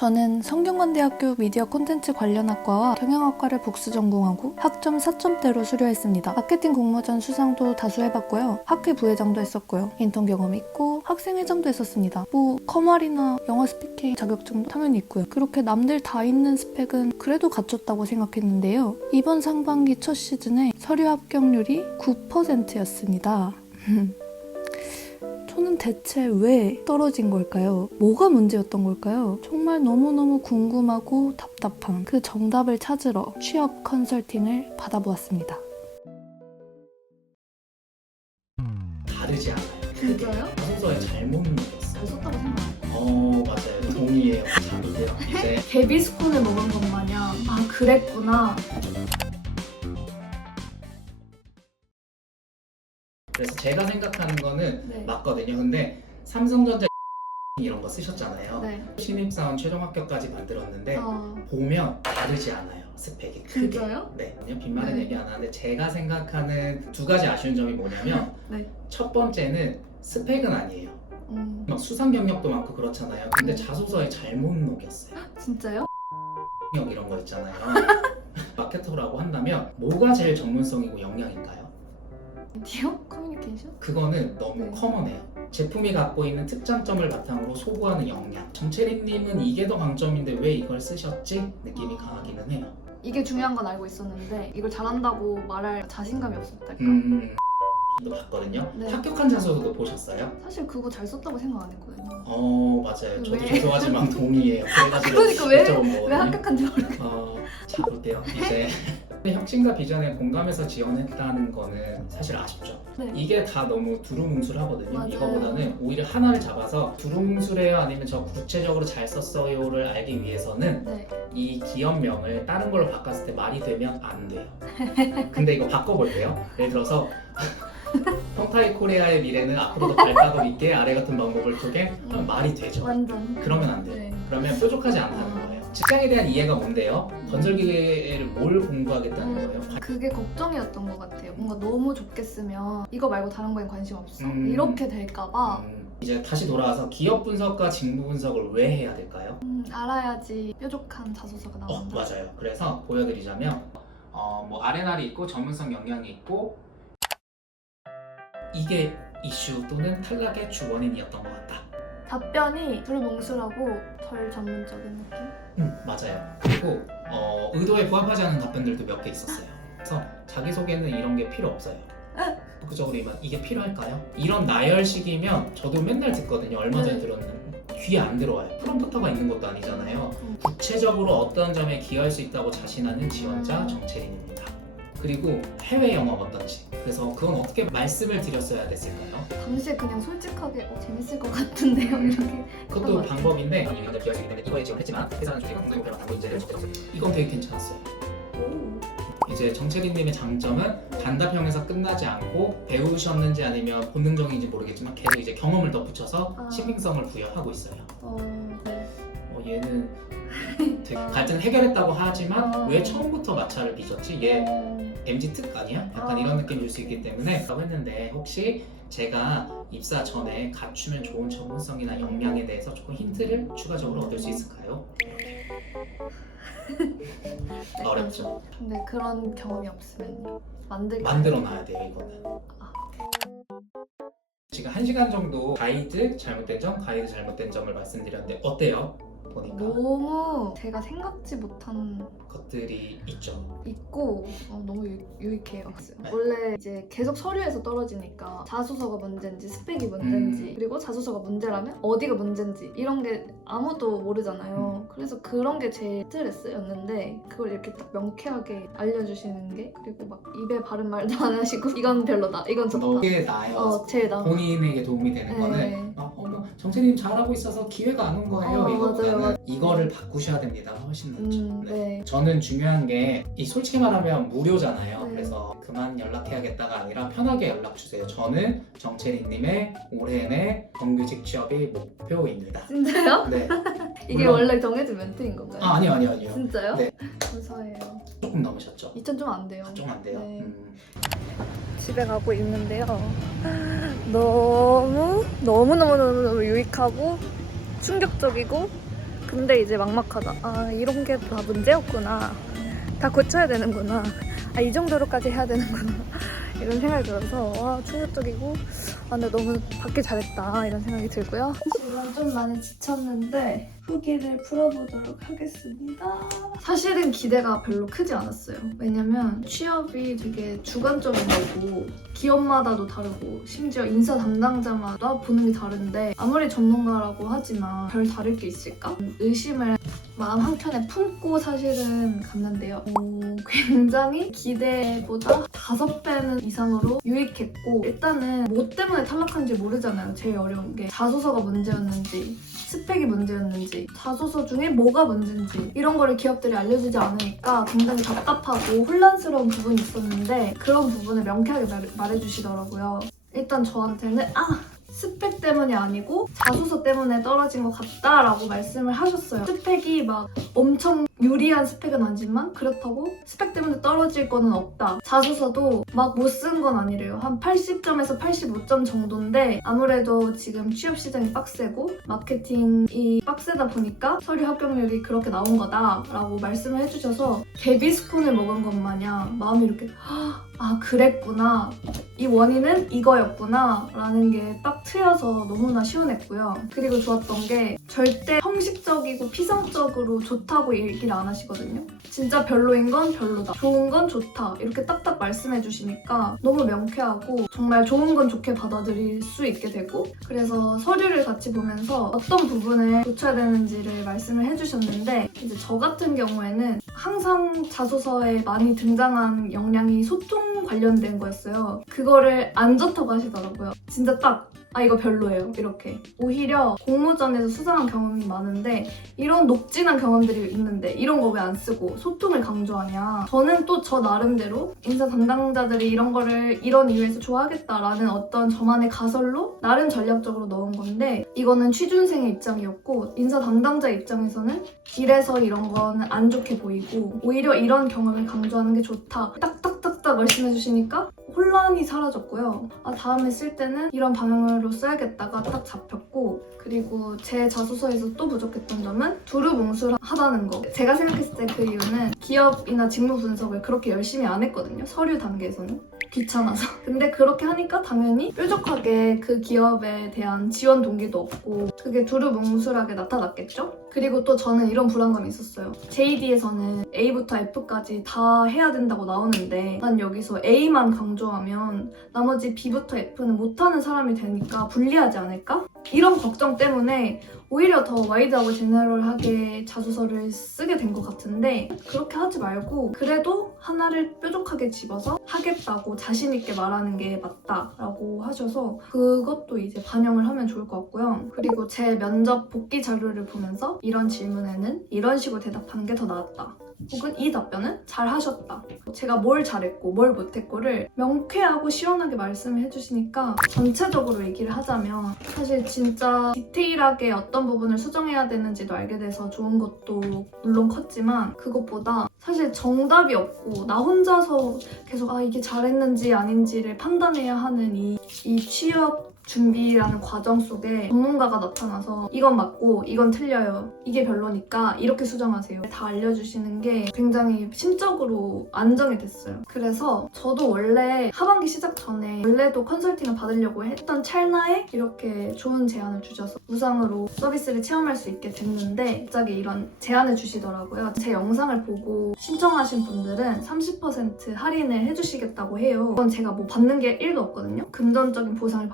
저는 성균관대학교 미디어 콘텐츠 관련 학과와 경영학과를 복수 전공하고 학점 4점대로 수료했습니다. 마케팅 공모전 수상도 다수 해봤고요. 학회 부회장도 했었고요. 인턴 경험 있고 학생회장도 했었습니다. 뭐 커말이나 영어 스피킹 자격증도 당연히 있고요. 그렇게 남들 다 있는 스펙은 그래도 갖췄다고 생각했는데요. 이번 상반기 첫 시즌에 서류 합격률이 9%였습니다. 저는 대체 왜 떨어진 걸까요? 뭐가 문제였던 걸까요? 정말 너무너무 궁금하고 답답한 그 정답을 찾으러 취업 컨설팅을 받아보았습니다. 다르지 않아요. 진짜요? 소서에 잘못 넣었어. 잘 썼다고 생각해요. 어 맞아요. 동의해요. 잘못해요. 이제 데비스콘을 먹은 것 마냥 아 그랬구나. 그래서 제가 생각하는. 맞거든요. 근데 삼성전자 이런 거 쓰셨잖아요. 네. 신입사원 최종 합격까지 만들었는데 아 보면 다르지 않아요. 스펙이 크게. 진짜요? 네. 그냥 빈말은 네. 얘기 안 하는데 제가 생각하는 두 가지 아쉬운 점이 뭐냐면 네. 첫 번째는 스펙은 아니에요. 음, 막 수상 경력도 많고 그렇잖아요. 근데 네. 자소서에 잘못 녹였어요. 진짜요? 경력 이런 거 있잖아요. 마케터라고 한다면 뭐가 제일 전문성이고 역량인가요? 디어 커뮤니케이션? 그거는 너무 네. 커먼해요. 제품이 갖고 있는 특장점을 바탕으로 소구하는 역량. 정채린님은 이게 더 강점인데 왜 이걸 쓰셨지? 느낌이 강하기는 해요. 이게 중요한 건 알고 있었는데 이걸 잘한다고 말할 자신감이 없었달까. 음, 도 봤거든요. 네. 합격한 자소서도 보셨어요? 사실 그거 잘 썼다고 생각 안 했거든요. 어 맞아요. 저도 왜? 죄송하지만 동의해요. 그래가지고 그러니까 왜- 왜. 합격한지 모르겠어. 어, 자 볼게요. 이제 혁신과 비전에 공감해서 지원했다는 거는 사실 아쉽죠. 네. 이게 다 너무 두루뭉술하거든요. 맞아요. 이거보다는 오히려 하나를 잡아서 두루뭉술해요 아니면 저 구체적으로 잘 썼어요를 알기 위해서는 네. 이 기업명을 다른 걸로 바꿨을 때 말이 되면 안 돼요. 근데 이거 바꿔볼게요. 예를 들어서 펑타이 코리아의 미래는 앞으로도 발빠금 있게 아래 같은 방법을 통해 하면 말이 되죠. 완전. 그러면 안 돼요. 네. 그러면 뾰족하지 않다는 거예요. 직장에 대한 이해가 뭔데요? 건설기계를 뭘 공부하겠다는 거예요? 그게 걱정이었던 것 같아요. 뭔가 너무 좁게 쓰면 이거 말고 다른 거엔 관심 없어. 음. 이렇게 될까봐 음, 이제 다시 돌아와서 기업 분석과 직무 분석을 왜 해야 될까요? 음, 알아야지 뾰족한 자소서가 어 나온다. 맞아요. 그래서 보여드리자면 어, 뭐 아레날이 있고 전문성 역량이 있고 이게 이슈 또는 탈락의 주원인이었던 것 같다. 답변이 두루뭉술하고 덜 전문적인 느낌? 음 맞아요. 그리고 어, 의도에 부합하지 않은 답변들도 몇 개 있었어요. 그래서 자기 소개는 이런 게 필요 없어요. 적극적으로만 이게 필요할까요? 이런 나열식이면 저도 맨날 듣거든요. 얼마 전에 네. 들었는데 귀에 안 들어와요. 프롬프터가 있는 것도 아니잖아요. 음. 구체적으로 어떤 점에 기여할 수 있다고 자신하는 지원자 음. 정채린입니다. 그리고 해외 영업 어떤지. 그래서 그건 어떻게 말씀을 드렸어야 됐을까요? 당시에 그냥 솔직하게 어, 재밌을 것 같은데요 이렇게 그것도 방법인데 아니 위원장 기여할 수 있기 때문에 이거에 지원했지만 회사는 조직은 공동 목표만 담고 인재를 적절했어요. 이건 되게 괜찮았어요. 오. 이제 정채린님의 장점은 단답형에서 끝나지 않고 배우셨는지 아니면 본능적인지 모르겠지만 계속 이제 경험을 덧붙여서 아. 신빙성을 부여하고 있어요. 어, 네. 어, 얘는 되게 갈등 해결했다고 하지만 아. 왜 처음부터 마찰을 빚었지? 얘 어, MZ 특 아니야? 약간 아. 이런 느낌 줄 수 있기 때문에 라고 했는데 혹시 제가 입사 전에 갖추면 좋은 전문성이나 역량에 대해서 조금 힌트를 추가적으로 얻을 수 있을까요? 어렵죠. 근데 그런 경험이 없으면요 만들기 만들어 놔야 돼요 이거는. 아. 지금 한 시간 정도 가이드 잘못된 점, 가이드 잘못된 점을 말씀드렸는데 어때요? 보니까 너무 제가 생각지 못한 것들이 있죠. 있고 어, 너무 유, 유익해요. 네. 원래 이제 계속 서류에서 떨어지니까 자소서가 문제인지 스펙이 문제인지 음. 그리고 자소서가 문제라면 어디가 문제인지 이런 게 아무도 음. 모르잖아요. 그래서 그런 게 제일 스트레스였는데 그걸 이렇게 딱 명쾌하게 알려주시는 게 그리고 막 입에 바른 말도 안 하시고 이건 별로다, 이건 좋다. 너게 나요. 어, 제일 나. 본인에게 도움이 되는 거는 네. 어, 어머 정채님 잘하고 있어서 기회가 안 온 거예요. 어, 이거보다는 맞아요, 맞아요. 이거를 바꾸셔야 됩니다. 훨씬 낫죠. 음, 네. 저는 중요한 게 이 솔직히 말하면 무료잖아요. 네. 그래서 그만 연락해야겠다가 아니라 편하게 연락 주세요. 저는 정채린님의 올해 내 정규직 취업이 목표입니다. 진짜요? 네. 이게 물론- 원래 정해진 멘트인 건가요? 아 아니요 아니요 아니요. 진짜요? 네. 감사해요. 조금 넘으셨죠? 2천 좀 안 돼요. 아, 좀안 돼요. 네. 음. 집에 가고 있는데요. 너무 너무 너무 너무 너무 유익하고 충격적이고 근데 이제 막막하다. 아 이런 게 다 문제였구나. 다 고쳐야 되는구나. 아 이 정도로까지 해야 되는구나. 이런 생각이 들어서 와 충격적이고 아 근데 너무 받기 잘했다 이런 생각이 들고요. 지금 좀 많이 지쳤는데 후기를 풀어보도록 하겠습니다. 사실은 기대가 별로 크지 않았어요. 왜냐면 취업이 되게 주관적인 거고 기업마다도 다르고 심지어 인사 담당자마다 보는 게 다른데 아무리 전문가라고 하지만 별 다를 게 있을까? 의심을 마음 한켠에 품고 사실은 갔는데요. 오, 굉장히 기대보다 다섯 배는 이상으로 유익했고 일단은 뭐 때문에 탈락한지 모르잖아요. 제일 어려운 게 자소서가 문제였는지 스펙이 문제였는지 자소서 중에 뭐가 문제인지 이런 거를 기업들이 알려주지 않으니까 굉장히 답답하고 혼란스러운 부분이 있었는데 그런 부분을 명쾌하게 말, 말해주시더라고요. 일단 저한테는 아 스펙 때문이 아니고 자소서 때문에 떨어진 것 같다라고 말씀을 하셨어요. 스펙이 막 엄청 유리한 스펙은 아니지만 그렇다고 스펙 때문에 떨어질 거는 없다. 자소서도 막 못 쓴 건 아니래요. 한 80점에서 85점 정도인데 아무래도 지금 취업 시장이 빡세고 마케팅이 빡세다 보니까 서류 합격률이 그렇게 나온 거다라고 말씀을 해주셔서 데비스콘을 먹은 것 마냥 마음이 이렇게 아 그랬구나 이 원인은 이거였구나 라는 게 딱 트여서 너무나 시원했고요. 그리고 좋았던 게 절대 형식적이고 피상적으로 좋다고 얘기 를안 하시거든요. 진짜 별로인 건 별로다. 좋은 건 좋다. 이렇게 딱딱 말씀해 주시니까 너무 명쾌하고 정말 좋은 건 좋게 받아들일 수 있게 되고 그래서 서류를 같이 보면서 어떤 부분을 고쳐야 되는지를 말씀을 해주셨는데 이제 저 같은 경우에는 항상 자소서에 많이 등장한 역량이 소통 관련된 거였어요. 그거를 안 좋다고 하시더라고요. 진짜 딱 아 이거 별로예요 이렇게 오히려 공모전에서 수상한 경험이 많은데 이런 녹진한 경험들이 있는데 이런 거 왜 안 쓰고 소통을 강조하냐 저는 또 저 나름대로 인사 담당자들이 이런 거를 이런 이유에서 좋아하겠다라는 어떤 저만의 가설로 나름 전략적으로 넣은 건데 이거는 취준생의 입장이었고 인사 담당자 입장에서는 이래서 이런 거는 안 좋게 보이고 오히려 이런 경험을 강조하는 게 좋다 딱딱 딱딱 말씀해 주시니까 혼란이 사라졌고요. 아, 다음에 쓸 때는 이런 방향으로 써야겠다가 딱 잡혔고 그리고 제 자소서에서 또 부족했던 점은 두루뭉술하다는 거. 제가 생각했을 때 그 이유는 기업이나 직무 분석을 그렇게 열심히 안 했거든요. 서류 단계에서는. 귀찮아서. 근데 그렇게 하니까 당연히 뾰족하게 그 기업에 대한 지원 동기도 없고 그게 두루뭉술하게 나타났겠죠? 그리고 또 저는 이런 불안감이 있었어요. JD에서는 A부터 F까지 다 해야 된다고 나오는데 난 여기서 A만 강조하면 나머지 B부터 F는 못하는 사람이 되니까 불리하지 않을까? 이런 걱정 때문에 오히려 더 와이드하고 제너럴하게 자소서를 쓰게 된 것 같은데 그렇게 하지 말고 그래도 하나를 뾰족하게 집어서 하겠다고 자신 있게 말하는 게 맞다라고 하셔서 그것도 이제 반영을 하면 좋을 것 같고요. 그리고 제 면접 복귀 자료를 보면서 이런 질문에는 이런 식으로 대답하는 게 더 나았다. 혹은 이 답변은 잘 하셨다. 제가 뭘 잘했고 뭘 못했고를 명쾌하고 시원하게 말씀을 해주시니까 전체적으로 얘기를 하자면 사실 진짜 디테일하게 어떤 부분을 수정해야 되는지도 알게 돼서 좋은 것도 물론 컸지만 그것보다 사실 정답이 없고 나 혼자서 계속 아 이게 잘했는지 아닌지를 판단해야 하는 이, 이 취업 준비라는 과정 속에 전문가가 나타나서 이건 맞고 이건 틀려요. 이게 별로니까 이렇게 수정하세요. 다 알려주시는 게 굉장히 심적으로 안정이 됐어요. 그래서 저도 원래 하반기 시작 전에 원래도 컨설팅을 받으려고 했던 찰나에 이렇게 좋은 제안을 주셔서 무상으로 서비스를 체험할 수 있게 됐는데 갑자기 이런 제안을 주시더라고요. 제 영상을 보고 신청하신 분들은 30% 할인을 해주시겠다고 해요. 그건 제가 뭐 받는 게 1도 없거든요. 금전적인 보상을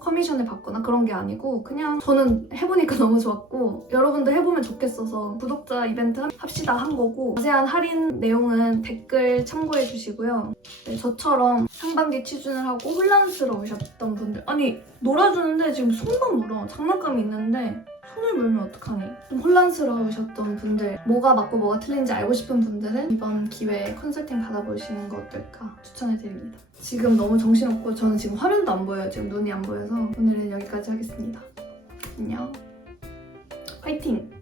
커미션을 받거나 그런 게 아니고 그냥 저는 해보니까 너무 좋았고 여러분도 해보면 좋겠어서 구독자 이벤트 합시다 한 거고 자세한 할인 내용은 댓글 참고해 주시고요. 네, 저처럼 상반기 취준을 하고 혼란스러우셨던 분들 아니 놀아주는데 지금 손만 물어 장난감이 있는데 손을 물면 어떡하니? 좀 혼란스러우셨던 분들, 뭐가 맞고 뭐가 틀린지 알고 싶은 분들은 이번 기회에 컨설팅 받아보시는 거 어떨까 추천해드립니다. 지금 너무 정신없고 저는 지금 화면도 안 보여요. 지금 눈이 안 보여서 오늘은 여기까지 하겠습니다. 안녕. 화이팅!